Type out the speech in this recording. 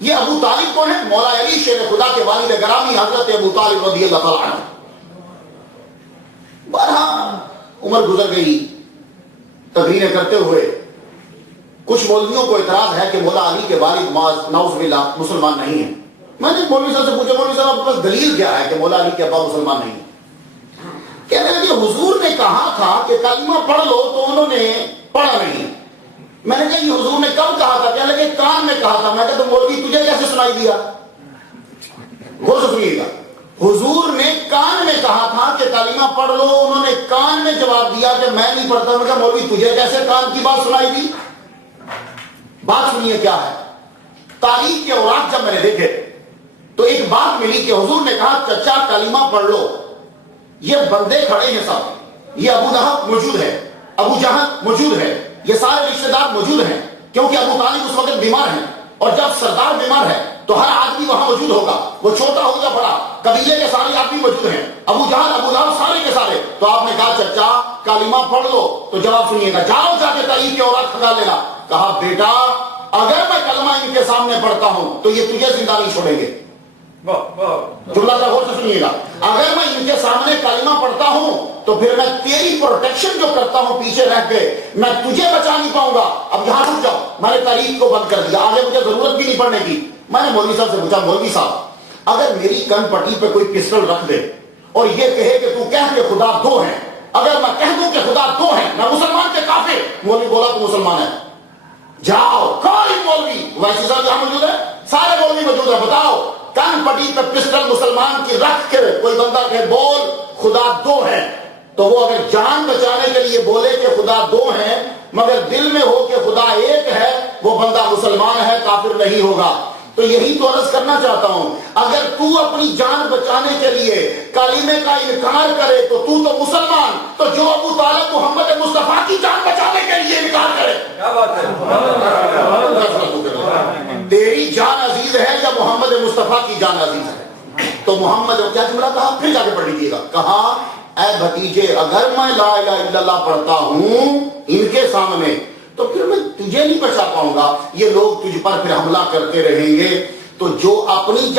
یہ ابو طالب کون ہے؟ مولا علی شیر خدا کے والد گرامی حضرت ابو طالب رضی اللہ تعالیٰ عنہ۔ بارہا عمر گزر گئی تقریریں کرتے ہوئے، کچھ مولویوں کو اعتراض ہے کہ مولا علی کے والد نعوذ باللہ مسلمان نہیں ہیں۔ میں نے مولوی صاحب سے پوچھا، مولوی صاحب آپ کے پاس دلیل کیا ہے کہ مولا علی کے ابا مسلمان نہیں ہیں؟ کہنے لگے حضور نے کہا تھا کہ کلمہ پڑھ لو تو انہوں نے پڑھا نہیں۔ میں نے کہا یہ حضور نے کب کہا تھا؟ کہنے لگے کان میں کہا تھا۔ میں کہا تو مولوی تجھے کیسے سنائی دیا؟ غور سے سنیے گا، حضور نے کان میں کہا تھا کہ کلمہ پڑھ لو، انہوں نے کان میں جواب دیا کہ میں نہیں پڑھتا۔ میں کہا مولوی تجھے کیسے کان کی بات سنائی دی؟ بات سنیے کیا ہے۔ تاریخ کے اوراق جب میں نے دیکھے تو ایک بات ملی کہ حضور نے کہا چچا کلمہ پڑھ لو۔ یہ بندے کھڑے ہیں سب، یہ ابو لہب موجود ہے، ابو جہل موجود ہے، یہ سارے رشتے دار موجود ہیں، کیونکہ ابو طالب اس وقت بیمار ہیں، اور جب سردار بیمار ہے تو ہر آدمی وہاں موجود ہوگا، وہ چھوٹا ہو یا بڑا، قبیلے کے سارے آدمی موجود ہیں، ابو جہل ابو لہب سارے کے سارے۔ تو آپ نے کہا چچا کلمہ پڑھ لو، تو جواب سنیے گا، جاؤ جا کے تاریخ کے اوراق کھنگا لینا۔ کہا بیٹا اگر میں کلمہ ان کے سامنے پڑھتا ہوں تو یہ تجھے زندہ نہیں چھوڑیں گے۔ جملہ کا غور سے سنیے گا، اگر میں ان کے سامنے کلمہ پڑھتا ہوں تو پھر میں تیری پروٹیکشن جو کرتا ہوں پیچھے رہ کے میں تجھے بچا نہیں پاؤں گا۔ اب یہاں رک جاؤ، میں نے تاریخ کو بند کر دیا، آگے مجھے ضرورت بھی نہیں پڑھنے کی۔ میں نے مولوی صاحب سے پوچھا، مولوی صاحب اگر میری کن پٹی پہ کوئی پسٹل رکھ دے اور یہ کہے کہ تو کہہ کہ خدا دو ہیں، اگر میں کہہ دوں کہ خدا دو ہیں میں مسلمان کے کافر؟ مولوی بولا تو مسلمان ہے۔ جاؤ کوئی مولوی، ویسی صاحب یہاں موجود ہے، سارے مولوی موجود ہے، بتاؤ کان پٹی پہ پسٹل مسلمان کی رکھ کے کوئی بندہ کہ بول خدا دو ہے، تو وہ اگر جان بچانے کے لیے بولے کہ خدا دو ہیں مگر دل میں ہو کہ خدا ایک ہے، وہ بندہ مسلمان ہے، کافر نہیں ہوگا۔ تو یہی تو عرض کرنا چاہتا ہوں، اگر تو اپنی جان بچانے کے لیے کلمے کا انکار کرے تو تو مسلمان، تو جو ابو طالب محمد مصطفیٰ کی جان بچانے کے لیے انکار کرے، کیا بات ہے؟ تیری جان عزیز ہے یا محمد مصطفیٰ کی جان عزیز ہے؟ تو محمد کیا جملہ کہا، پھر جا کے پڑھ لیجیے گا، کہا اے بھتیجے اگر میں لا الہ الا اللہ پڑھتا ہوں ان کے سامنے تو پھر میں تجھے نہیں بچا پاؤں گا، یہ لوگ تجھ پر پھر حملہ کرتے رہیں گے۔ تو جو اپنی جان